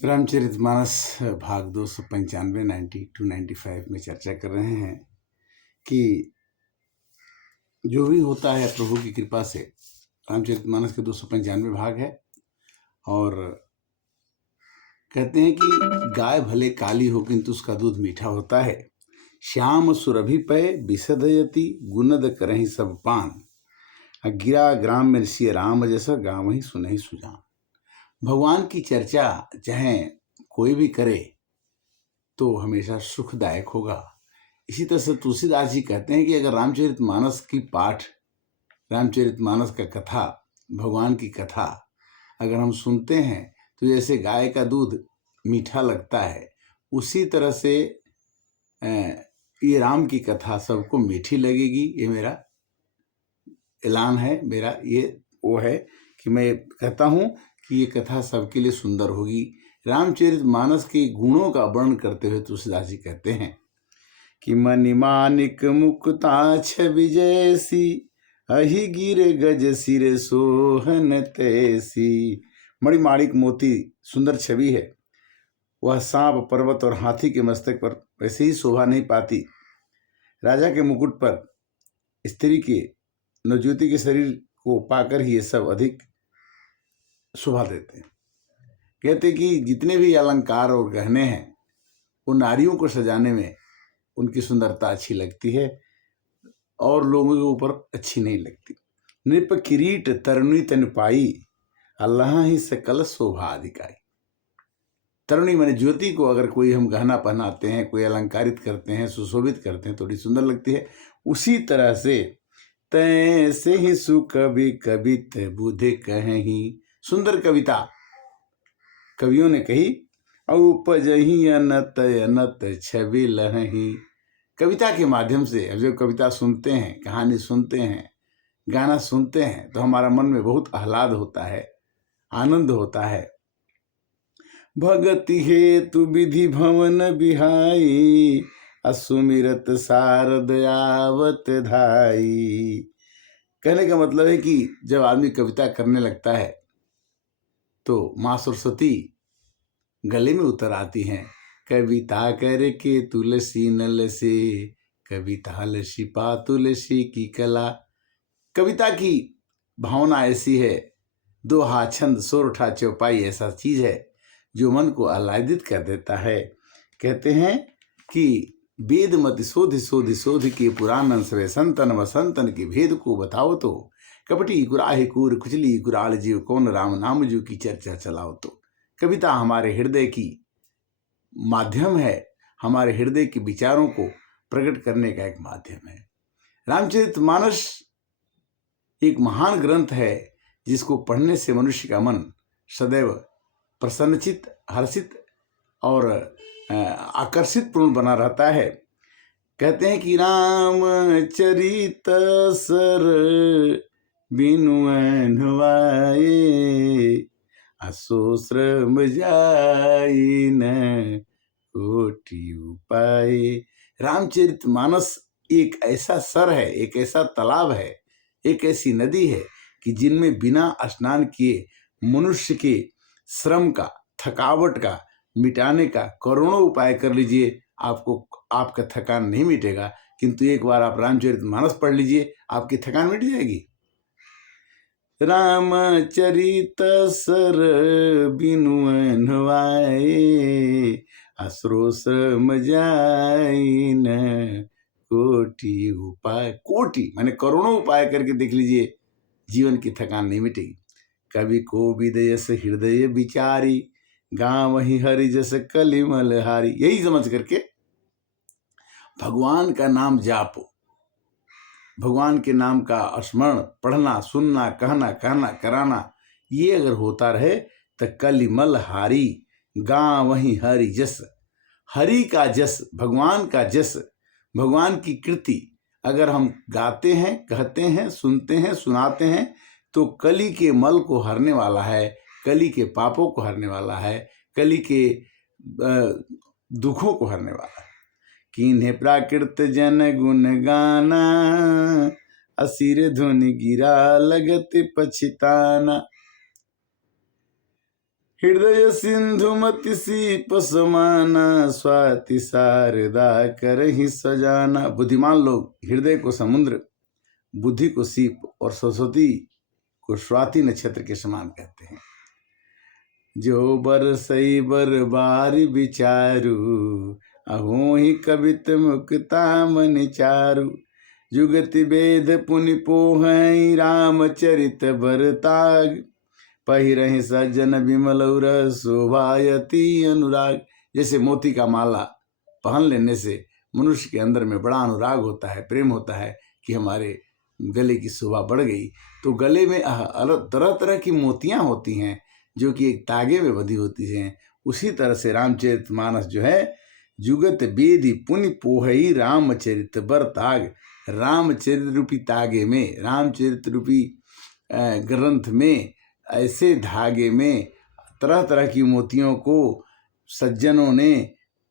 रामचरितमानस भाग 295 92-95 में चर्चा कर रहे हैं कि जो भी होता है प्रभु की कृपा से। रामचरितमानस के 295 भाग है और कहते हैं कि गाय भले काली हो किंतु उसका दूध मीठा होता है। श्याम सुरभि पय विसदयति गुनद करहि सब पान। गिरा ग्राम में ऋषि राम जैसा गाँव ही सुनहि सुजान। भगवान की चर्चा चाहे कोई भी करे तो हमेशा सुखदायक होगा। इसी तरह से तुलसीदास जी कहते हैं कि अगर रामचरितमानस की पाठ, रामचरितमानस का कथा, भगवान की कथा अगर हम सुनते हैं तो जैसे गाय का दूध मीठा लगता है, उसी तरह से ये राम की कथा सबको मीठी लगेगी। ये मेरा ऐलान है, मेरा ये वो है कि मैं कहता हूँ कि ये कथा सबके लिए सुंदर होगी। रामचरितमानस के गुणों का वर्णन करते हुए तुलसीदास जी कहते हैं कि मणिमाणिक मुक्ताक्ष विजयसी अहि गिर गज सिर सोहन तैसी। मणिमाणिक मोती सुंदर छवि है, वह सांप, पर्वत और हाथी के मस्तक पर वैसे ही शोभा नहीं पाती। राजा के मुकुट पर स्त्री के नवज्योति के शरीर को पाकर ही ये सब अधिक शोभा देते हैं। कहते कि जितने भी अलंकार और गहने हैं वो नारियों को सजाने में उनकी सुंदरता अच्छी लगती है और लोगों के ऊपर अच्छी नहीं लगती। नृप किरीट तरुणी तन पाई अल्लाह ही सकल शोभा अधिकाई। तरुणी माने ज्योति को अगर कोई हम गहना पहनाते हैं, कोई अलंकारित करते हैं, सुशोभित करते हैं, थोड़ी सुंदर लगती है। उसी तरह से तैसे ही सुकवि कवित बुधे कहीं। सुंदर कविता कवियों ने कही और उपजही अनत अनत छवि लही। कविता के माध्यम से अब जब कविता सुनते हैं, कहानी सुनते हैं, गाना सुनते हैं तो हमारा मन में बहुत आह्लाद होता है, आनंद होता है। भगति हेतु विधि भवन बिहाई असुमिरत शारद आवत धाई। कहने का मतलब है कि जब आदमी कविता करने लगता है तो माँ सरस्वती गले में उतर आती हैं। कविता करके तुलसी नल से कविता लसी पा तुलसी की कला। कविता की भावना ऐसी है, दोहा छंद सोरठा चौपाई ऐसा चीज है जो मन को आह्लादित कर देता है। कहते हैं कि वेद मत शोध शोध शोध के पुराण सवे संतन व संतन के भेद को बताओ तो। कपटी गुराही कूर खुजली गुराल जीव कौन राम नाम जू की चर्चा चलाओ तो। कविता हमारे हृदय की माध्यम है, हमारे हृदय के विचारों को प्रकट करने का एक माध्यम है। रामचरितमानस एक महान ग्रंथ है जिसको पढ़ने से मनुष्य का मन सदैव प्रसन्नचित, हर्षित और आकर्षित पूर्ण बना रहता है। कहते हैं कि राम चरित सर बिनु अनवाए असो श्रम जाई न कोटि उपाय। रामचरितमानस एक ऐसा सर है, एक ऐसा तालाब है, एक ऐसी नदी है कि जिनमें बिना स्नान किए मनुष्य के श्रम का, थकावट का मिटाने का करोड़ों उपाय कर लीजिए, आपका थकान नहीं मिटेगा। किंतु एक बार आप रामचरितमानस पढ़ लीजिए, आपकी थकान मिट जाएगी। रामचरित सर बिनु अनवाए असरो श्रम जाई न कोटि उपाय। कोटि माने करोड़ों उपाय करके देख लीजिए, जीवन की थकान नहीं मिटेगी। कवि को विदयस हृदय विचारी गाँव ही हरि जस कलिमल हारी। यही समझ करके भगवान का नाम जापो, भगवान के नाम का स्मरण, पढ़ना, सुनना, कहना कराना, ये अगर होता रहे तो कलिमल हारी गाँव वही हरि जस। हरि का जस, भगवान का जस, भगवान की कृति अगर हम गाते हैं, कहते हैं, सुनते हैं, सुनाते हैं तो कली के मल को हरने वाला है, कली के पापों को हरने वाला है, कली के दुखों को हरने वाला है। किन्हें प्राकृत जन गुण गाना असिर धुनि गिरा लगत पछिताना। हृदय सिंधुमति सीप समाना, स्वाति शारदा करहि सजाना। बुद्धिमान लोग हृदय को समुद्र, बुद्धि को सीप और सरस्वती को स्वाति नक्षत्र के समान कहते हैं। जो बरसई बर बारी विचारु, अहो ही कवित मुक्ता मन चारु। जुगति वेद पुनि पोहई, रामचरित बरताग। पहिरहि सज्जन विमल उर, शोभायति अनुराग। जैसे मोती का माला पहन लेने से मनुष्य के अंदर में बड़ा अनुराग होता है, प्रेम होता है कि हमारे गले की शोभा बढ़ गई। तो गले में अलग तरह तरह की मोतियां होती हैं जो कि एक तागे में बंधी होती हैं। उसी तरह से रामचरितमानस जो है, जुगत वेदी पुनि पोहई, रामचरित बरताग। रामचरित रूपी तागे में, रामचरित रूपी ग्रंथ में, ऐसे धागे में तरह तरह की मोतियों को सज्जनों ने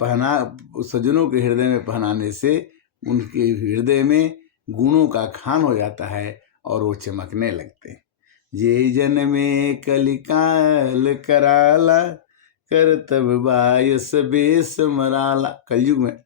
पहना, सज्जनों के हृदय में पहनाने से उनके हृदय में गुणों का खान हो जाता है और वो चमकने लगते हैं। जे जन में कलिकाल कराला, करतब बायस बेस मराला। कलयुग में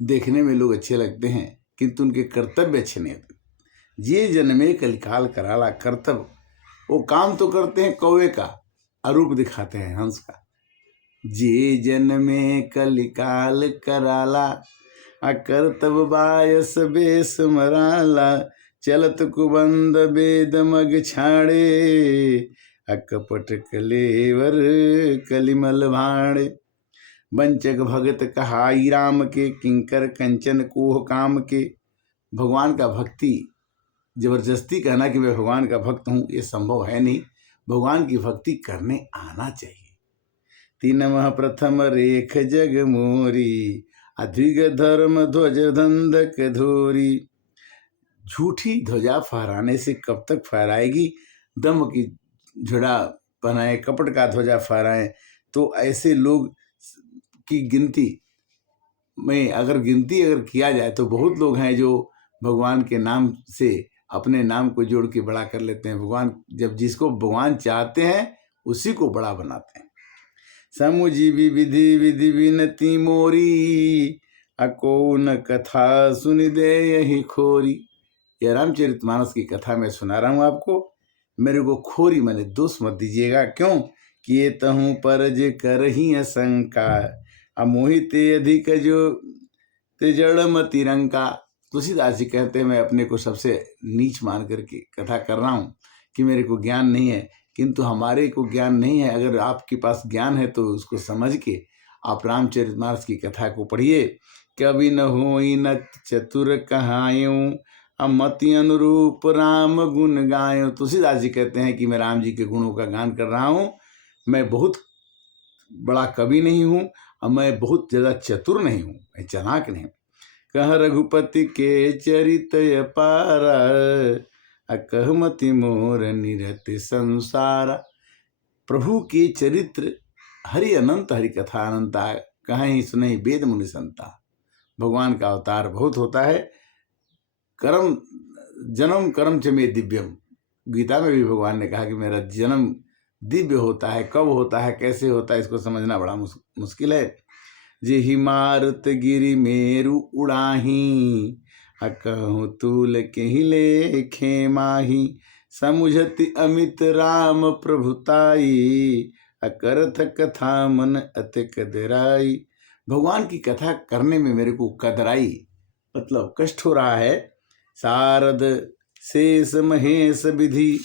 देखने में लोग अच्छे लगते हैं किंतु उनके कर्तव्य अच्छे नहीं होते। जे जन में कलिकाल कराला, कर्तव्य, वो काम तो करते हैं कौवे का, अरूप दिखाते हैं हंस का। जे जन में कलिकाल कराला, अकर्तव बायस बेस मराला। चलत कुबंद वेद मग छाड़े, अकपट कलेवर कलिमल भाड़े। वंचक भगत कहाई राम के, किंकर कंचन कोह काम के। भगवान का भक्ति जबरदस्ती कहना कि मैं भगवान का भक्त हूँ, ये संभव है नहीं। भगवान की भक्ति करने आना चाहिए। तीन मह प्रथम रेख जग मोरी, अद्विग धर्म ध्वज धंधक धोरी। झूठी ध्वजा फहराने से कब तक फहराएगी? दम की झड़ा पहनाए, कपट का ध्वजा फहराए, तो ऐसे लोग की गिनती में अगर किया जाए तो बहुत लोग हैं जो भगवान के नाम से अपने नाम को जोड़ के बड़ा कर लेते हैं। भगवान जब जिसको भगवान चाहते हैं उसी को बड़ा बनाते हैं। समुजीवी विधि विधि विनती मोरी, अको न कथा सुन दे यही खोरी। यह रामचरितमानस की कथा मैं सुना रहा हूँ आपको। मेरे को खोरी मैंने दोष मत दीजिएगा। क्यों? किए तहूँ परज करही शंका, अमोहित अधिक जो त्रिजड़ मति रंका। तुलसीदास जी कहते हैं मैं अपने को सबसे नीच मान करके कथा कर रहा हूँ कि मेरे को ज्ञान नहीं है, किंतु हमारे को ज्ञान नहीं है। अगर आपके पास ज्ञान है तो उसको समझ के आप रामचरितमानस की कथा को पढ़िए। कवि न होई न चतुर कहायूं, मति अनुरूप राम गुण गायो। तुलसीदास जी कहते हैं कि मैं राम जी के गुणों का गान कर रहा हूँ। मैं बहुत बड़ा कवि नहीं हूँ और मैं बहुत ज़्यादा चतुर नहीं हूँ, मैं चालाक नहीं हूँ। कह रघुपति के चरित अपारा, अकहमति मोर निरत संसारा। प्रभु के चरित्र हरि अनंत, हरि कथा अनंता, कहीं सुनहि वेद मुनि संता। भगवान का अवतार बहुत होता है। कर्म जन्म कर्म च में दिव्यम। गीता में भी भगवान ने कहा कि मेरा जन्म दिव्य होता है। कब होता है, कैसे होता है, इसको समझना बड़ा मुश्किल है। जेहि मारुत गिरि मेरु उड़ाही, अकहु तूल केहिले खेमाही। समुझति अमित राम प्रभुताई, अकरथ कथा मन अति कदराई। भगवान की कथा करने में मेरे को कदराई मतलब कष्ट हो रहा है। शारद शेष महेश विधि,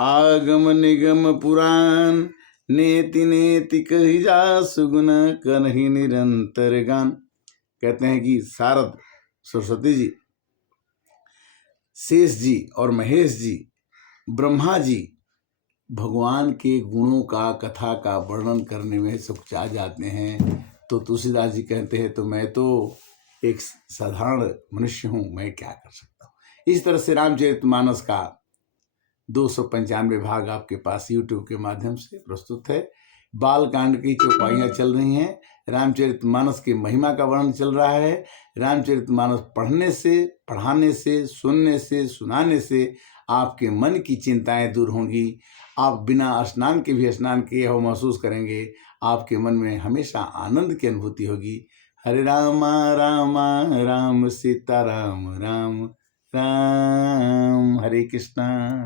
आगम निगम पुराण। नेति नेति कही जा सुगुन, कन्हि निरंतर गान। कहते हैं कि शारद सरस्वती जी, शेष जी और महेश जी, ब्रह्मा जी भगवान के गुणों का, कथा का वर्णन करने में सुखचा जाते हैं। तो तुलसीदास जी कहते हैं तो मैं तो एक साधारण मनुष्य हूँ, मैं क्या कर सकता हूँ। इस तरह से रामचरितमानस का 295 भाग आपके पास YouTube के माध्यम से प्रस्तुत है। बालकांड की चौपाइयाँ चल रही हैं। रामचरितमानस की महिमा का वर्णन चल रहा है। रामचरितमानस पढ़ने से, पढ़ाने से, सुनने से, सुनाने से आपके मन की चिंताएं दूर होंगी। आप बिना स्नान के भी स्नान किए हो महसूस करेंगे, आपके मन में हमेशा आनंद की अनुभूति होगी। हरे रामा रामा राम सीता राम राम राम, हरे कृष्णा।